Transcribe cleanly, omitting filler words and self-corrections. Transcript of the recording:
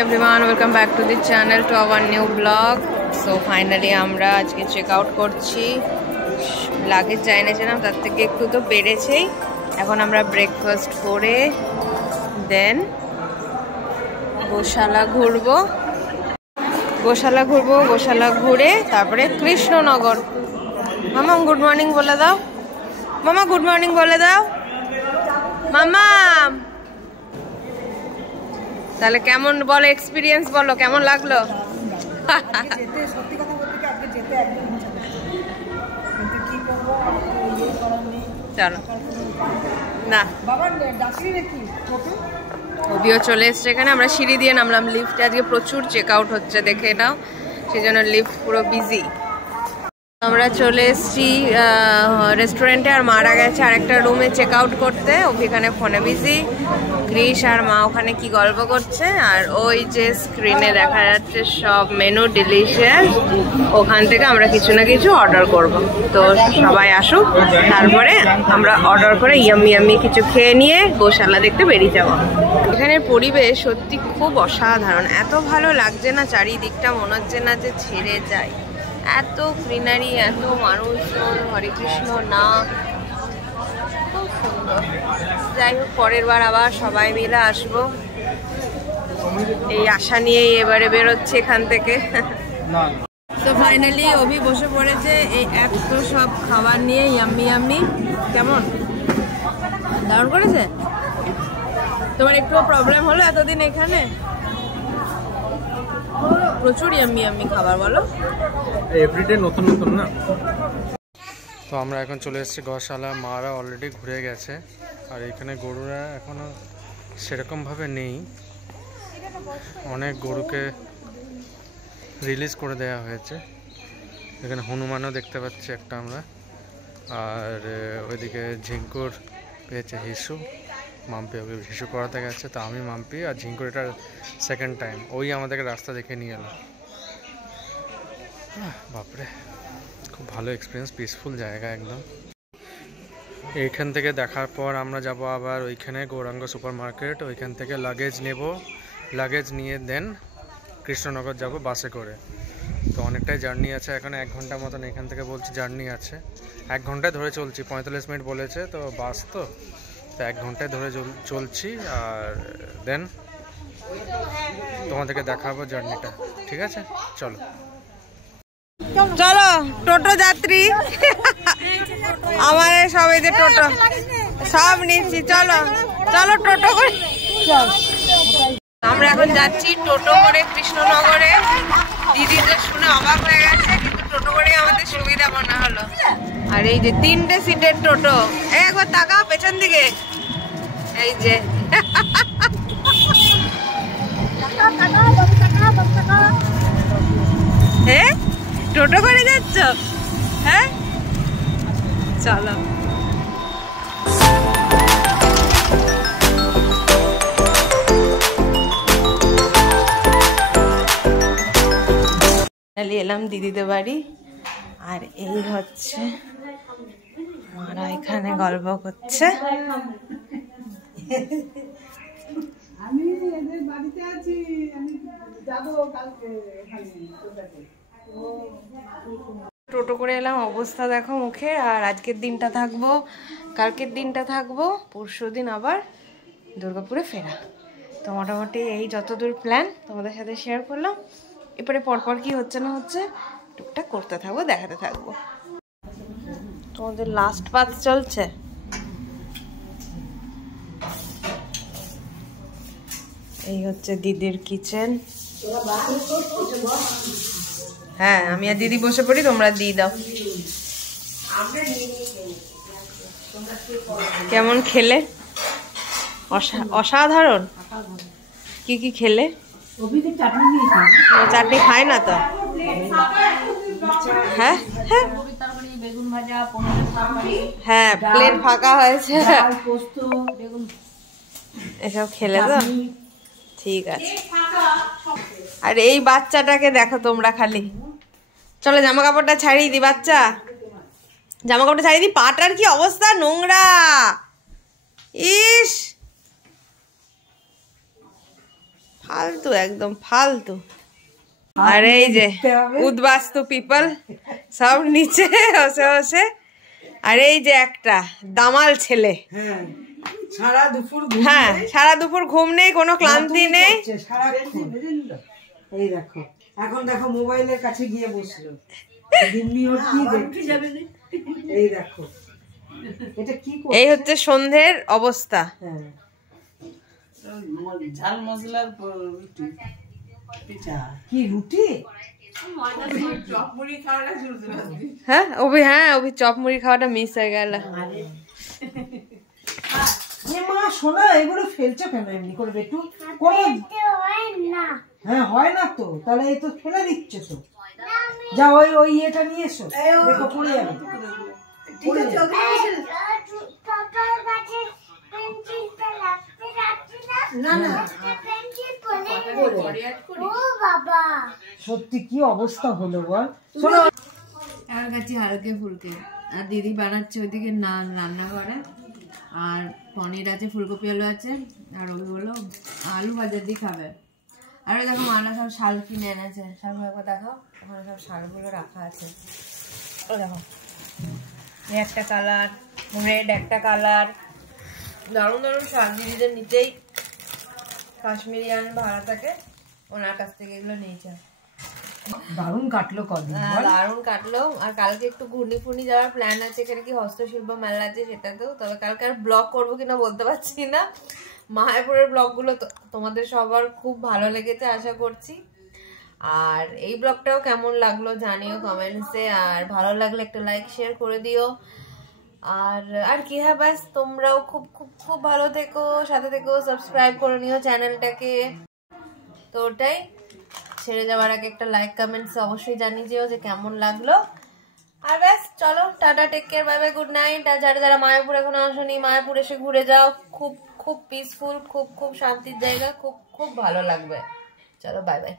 everyone, welcome back to the channel to our new vlog. So finally আমরা আজকে check out করছি। Luggage যা এনেছিলাম তার থেকে একটু তো বেড়েছেই। এখন আমরা ব্রেকফাস্ট করে দেন গোশালা ঘুরবো। গোশালা ঘুরে তারপরে কৃষ্ণনগর। মামা গুড মর্নিং বলে দাও। মামা গুড মর্নিং বলে দাও। মামা তাহলে কেমন বলো, এক্সপিরিয়েন্স বলো, কেমন লাগলো? চলো না অভিও চলে এসছে এখানে। আমরা সিঁড়ি দিয়ে নামলাম, লিফটে আজকে প্রচুর চেক আউট হচ্ছে দেখে নাও, সেই জন্য লিফট পুরো বিজি। আমরা চলে এসেছি রেস্টুরেন্টে, আর মারা গেছে আর একটা রুমে চেক আউট করতে। ওখানে ফোনে বিজি। ক্রিশ আর মা ওখানে কি গল্প করছে, আর ওই যে স্ক্রিনে দেখা যাচ্ছে সব মেনু ডিলিশিয়াস, ওখান থেকে আমরা কিছু না কিছু অর্ডার করব। তো সবাই আসুক, তারপরে আমরা অর্ডার করে ইয়াম্মি কিছু খেয়ে নিয়ে গোশালা দেখতে বেরিয়ে যাব। এখানের পরিবেশ সত্যি খুব অসাধারণ, এত ভালো লাগছে না, চারিদিকটা মনে হচ্ছে না যে ছেড়ে যায়। এত গ্রিনারি, এত মানুষজন, হরে কৃষ্ণ না, খুব সুন্দর। যাই হোক, পরের বার আবার সবাই মিলে আসবো এই আশা নিয়েই এবারে বেরোচ্ছে এখান থেকে। তো ফাইনালি অভি বসে পড়েছে এই এত সব খাবার নিয়ে, ইয়াম্মি। কেমন দারুণ করেছে? তোমার একটু প্রবলেম হলো এতদিন এখানে? প্রচুর ইয়াম্মি খাবার, বলো এভরিডে নতুন নতুন না। তো আমরা এখন চলে এসেছি গোশালা। মারা অলরেডি ঘুরে গেছে, আর এখানে গরুরা এখনো সেরকমভাবে নেই। অনেক গরুকে রিলিজ করে দেওয়া হয়েছে। এখানে হনুমানও দেখতে পাচ্ছি একটা আমরা, আর ওইদিকে ঝিঙ্কুর পেয়েছে হিসু। মাম্পি ওকে হিসু করাতে গেছে, তো আমি মাম্পি আর ঝিঙ্কুর এটা সেকেন্ড টাইম। ওই আমাদেরকে রাস্তা দেখে নিয়ে এলো। বাপরে, খুব ভালো এক্সপিরিয়েন্স, পিসফুল জায়গা একদম। এইখান থেকে দেখার পর আমরা যাব আবার ওইখানে গৌরাঙ্গ সুপার মার্কেট। ওইখান থেকে লাগেজ নেব, লাগেজ নিয়ে দেন কৃষ্ণনগর যাব বাসে করে। তো অনেকটাই জার্নি আছে, এখন 1 ঘন্টা মতন এখান থেকে বলছি জার্নি আছে। 1 ঘন্টায় ধরে চলছি, 45 মিনিট বলেছে তো বাস, তো 1 ঘন্টায় ধরে চলছি। আর দেন তোমাদেরকে দেখাবো জার্নিটা, ঠিক আছে? চলো চলো টোটো যাত্রী আমাদের সবাই যে টোটো সব নিচ্ছি, চলো চলো টোটো করে। আমরা এখন যাচ্ছি টোটো করে কৃষ্ণনগরে। দিদি তো শুনে অবাক হয়ে গেছে, কিন্তু টোটো করে আমাদের সুবিধা মনে হলো। আর এই যে 3টে সিটের টোটো, একবার তাকাও পেছন দিকে, এই যে হ্যাঁ টোটো করে যাচ্ছ? হ্যাঁ চলো। এলাম দিদিদের বাড়ি, আর এই হচ্ছে মারা এখানে গল্প করছে। আমি এদের বাড়িতে আছি, আমি যাব কালকে এখানে। টোটো করে এলাম, অবস্থা দেখো মুখে। আর আজকের দিনটা থাকবো, কালকের দিনটা থাকবো, পরশুদিন আবার দুর্গাপুরে ফেরা। তো মোটামুটি এই যতদূর প্ল্যান তোমাদের সাথে শেয়ার করলাম। এরপরে পরপর কি হচ্ছে না হচ্ছে টুকটাক করতে থাকবো, দেখাতে থাকবো। তোমাদের লাস্ট পাস চলছে। এই হচ্ছে দিদির কিচেন। হ্যাঁ আমি আর দিদি বসে পড়ি, তোমরা দিয়ে দাও। কেমন খেলে? অসাধারণ। কি খেলে? চাটনি খায় না তো? হ্যাঁ হ্যাঁ প্লেট ফাঁকা হয়েছে, এসব খেলে তো ঠিক আছে। আর এই বাচ্চাটাকে দেখো তোমরা খালি। চলো জামা কাপড়টা ছাড়িয়ে দি, বাচ্চা জামা কাপড়টা ছাড়িয়ে দি। পাটার কি অবস্থা, নোংরা। ইস ফালতু, একদম ফালতু। আর এই যে উদ্বাস্তু পিপল সব নিচে বসে বসে। আর এই যে একটা দামাল ছেলে, হ্যাঁ সারা দুপুর ঘুম নেই, কোনো ক্লান্তি নেই। এই দেখো এখন দেখো মোবাইলের কাছে গিয়ে বসলো। এই দেখো এটা কি, এই হচ্ছে সন্ধ্যের অবস্থা। ঝাল মশলার রুটি, কি রুটি? হ্যাঁ অভি চপ মুড়ি খাওয়াটা মিস হয়ে গেল। মা শোনা এগুলো ফেলছো কেন এমনি করে বেটু? হ্যাঁ হয় না তো, তাহলে এই তো ফেলে দিচ্ছ তো। যা ওই ইয়েটা নিয়ে এসো, দেখো পড়ে যাবে। সত্যি কি অবস্থা হলো বল। আর কাছে হালকে ফুলকে, আর দিদি বানাচ্ছে ওইদিকে রান্না করে, আর পনির আছে, ফুলকপি আলু আছে, আর ওই হলো আলু ভাজা দিয়ে খাবে। আর ওই দেখো মালা সব শাল কিনে এনেছে, শালগুলো একবার দেখো, ওখানে সব শালগুলো রাখা আছে। ও দেখো একটা কালার, রেড একটা কালার, দারুণ দারুণ শাল। দিদিদের নিচেই কাশ্মীরিয়ান ভাড়া থাকে, ওনার কাছ থেকে এগুলো নিয়েছে। দারুণ কাটলো কদিন, দারুণ কাটলো। আর কালকে একটু ঘূর্ণি ফুর্ণি যাওয়ার প্ল্যান আছে, এখানে কি হস্তশিল্প মেলা আছে সেটাতেও। তবে কালকে আর ব্লগ করবো কিনা বলতে পারছি না। মায়াপুরের ব্লগগুলো তোমাদের সবার খুব ভালো লেগেছে আশা করছি। আর এই ব্লগটাও কেমন লাগলো জানিও কমেন্টসে, আর ভালো লাগলে একটা লাইক শেয়ার করে দিও। আর কি, হ্যাঁ ব্যাস, তোমরাও খুব খুব খুব ভালো থেকো, সাথে থেকো, সাবস্ক্রাইব করে নিও চ্যানেলটাকে। তো ওটাই, ছেড়ে যাওয়ার আগে একটা লাইক কমেন্টস অবশ্যই জানিয়ে দিও যে কেমন লাগলো। আর ব্যাস চলো, tata, take care, bye bye, good night. আর যারা যারা মায়াপুর এখনো আসেনি, মায়াপুর এসে ঘুরে যাও, খুব খুব পিসফুল, খুব খুব শান্তির জায়গা, খুব খুব ভালো লাগবে। চলো বাই বাই।